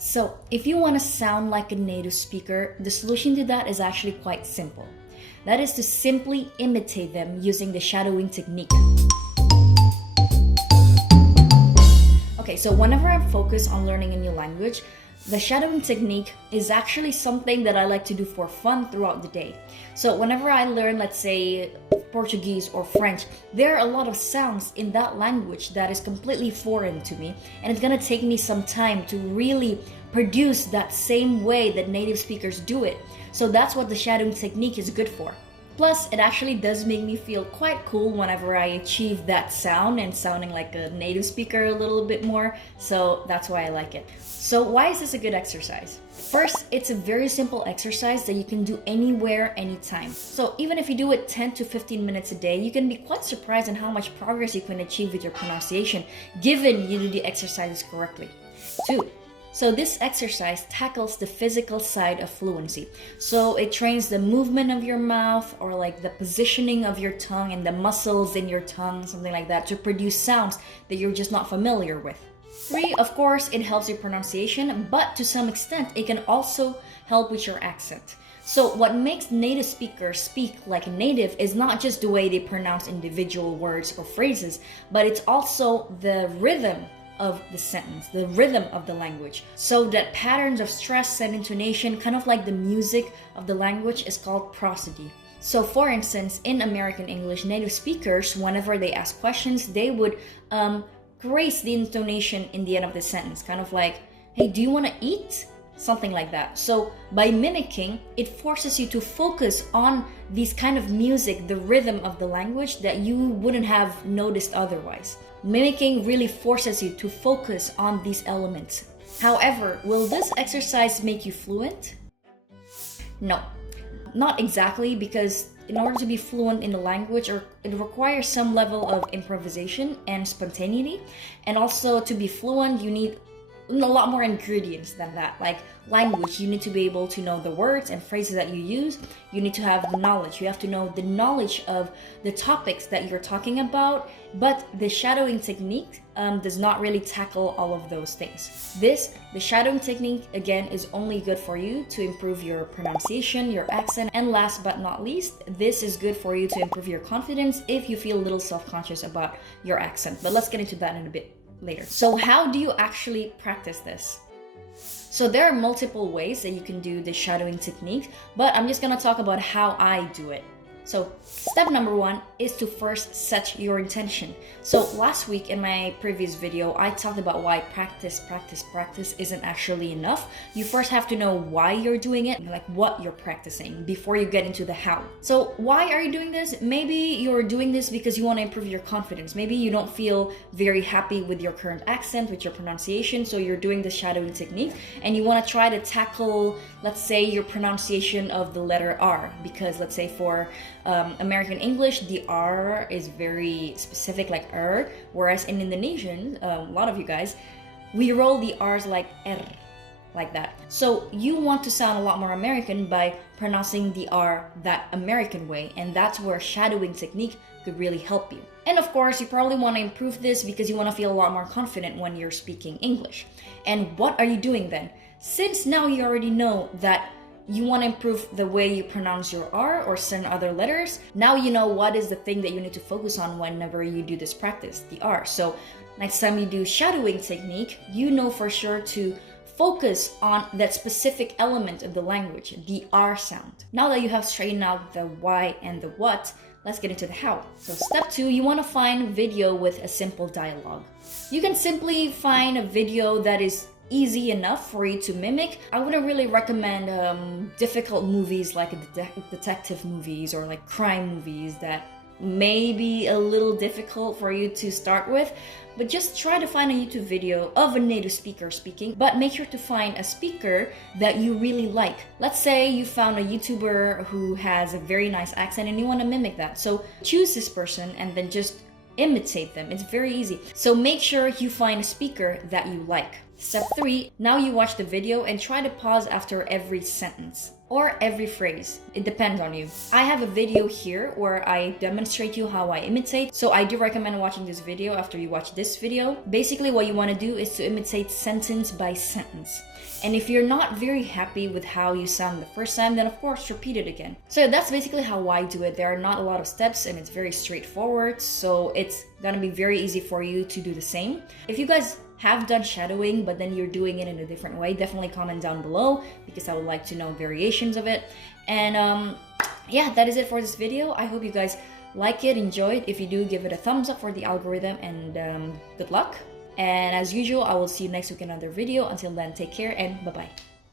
So, if you want to sound like a native speaker, the solution to that is actually quite simple. That is to simply imitate them using the shadowing technique. Okay, so whenever I'm focused on learning a new language, the shadowing technique is actually something that I like to do for fun throughout the day. So whenever I learn, let's say, Portuguese or French, there are a lot of sounds in that language that is completely foreign to me, and it's gonna take me some time to really produce that same way that native speakers do it. So that's what the shadowing technique is good for. Plus, it actually does make me feel quite cool whenever I achieve that sound and sounding like a native speaker a little bit more, so that's why I like it. So why is this a good exercise? First, it's a very simple exercise that you can do anywhere, anytime. So even if you do it 10 to 15 minutes a day, you can be quite surprised in how much progress you can achieve with your pronunciation, given you do the exercises correctly. 2. So this exercise tackles the physical side of fluency. So it trains the movement of your mouth, or like the positioning of your tongue and the muscles in your tongue, something like that, to produce sounds that you're just not familiar with. 3, of course, it helps your pronunciation, but to some extent, it can also help with your accent. So what makes native speakers speak like a native is not just the way they pronounce individual words or phrases, but it's also the rhythm of the sentence, the rhythm of the language. So that patterns of stress and intonation, kind of like the music of the language, is called prosody. So for instance, in American English, native speakers, whenever they ask questions, they would grace the intonation in the end of the sentence, kind of like, hey, do you want to eat? Something like that. So by mimicking, it forces you to focus on these kind of music, the rhythm of the language, that you wouldn't have noticed otherwise. Mimicking really forces you to focus on these elements. However, will this exercise make you fluent? No, not exactly, because in order to be fluent in the language, it requires some level of improvisation and spontaneity. And also, to be fluent, you need a lot more ingredients than that. Like language, you need to be able to know the words and phrases that you use. You need to have the knowledge. You have to know the knowledge of the topics that you're talking about. But the shadowing technique does not really tackle all of those things. The shadowing technique, again, is only good for you to improve your pronunciation, your accent, and last but not least, this is good for you to improve your confidence if you feel a little self-conscious about your accent. But let's get into that in a bit later. So how do you actually practice this? So there are multiple ways that you can do the shadowing technique, but I'm just gonna talk about how I do it. So step number 1 is to first set your intention. So last week in my previous video, I talked about why practice isn't actually enough. You first have to know why you're doing it, like what you're practicing, before you get into the how. So why are you doing this? Maybe you're doing this because you want to improve your confidence. Maybe you don't feel very happy with your current accent, with your pronunciation, so you're doing the shadowing technique and you want to try to tackle, let's say, your pronunciation of the letter R, because let's say for American English, the R is very specific, like whereas in Indonesian, a lot of you guys, we roll the R's like like that. So you want to sound a lot more American by pronouncing the R that American way, and that's where shadowing technique could really help you. And of course, you probably want to improve this because you want to feel a lot more confident when you're speaking English. And what are you doing then? Since now you already know that you want to improve the way you pronounce your R or certain other letters, now you know what is the thing that you need to focus on whenever you do this practice, the R. So next time you do shadowing technique, you know for sure to focus on that specific element of the language, the R sound. Now that you have straightened out the why and the what, let's get into the how. So step 2, you want to find video with a simple dialogue. You can simply find a video that is easy enough for you to mimic. I wouldn't really recommend difficult movies like detective movies or like crime movies that may be a little difficult for you to start with, but just try to find a YouTube video of a native speaker speaking, but make sure to find a speaker that you really like. Let's say you found a YouTuber who has a very nice accent and you want to mimic that. So choose this person and then just imitate them. It's very easy. So make sure you find a speaker that you like. Step 3, now you watch the video and try to pause after every sentence or every phrase. It depends on you. I have a video here where I demonstrate you how I imitate. So I do recommend watching this video after you watch this video. Basically what you want to do is to imitate sentence by sentence. And if you're not very happy with how you sound the first time, then of course repeat it again. So that's basically how I do it. There are not a lot of steps and it's very straightforward. So it's gonna be very easy for you to do the same. If you guys have done shadowing but then you're doing it in a different way, definitely comment down below because I would like to know variations of it. And yeah, that is it for this video. I hope you guys like it, enjoy it. If you do, give it a thumbs up for the algorithm, and good luck. And as usual, I will see you next week in another video. Until then, take care and bye-bye.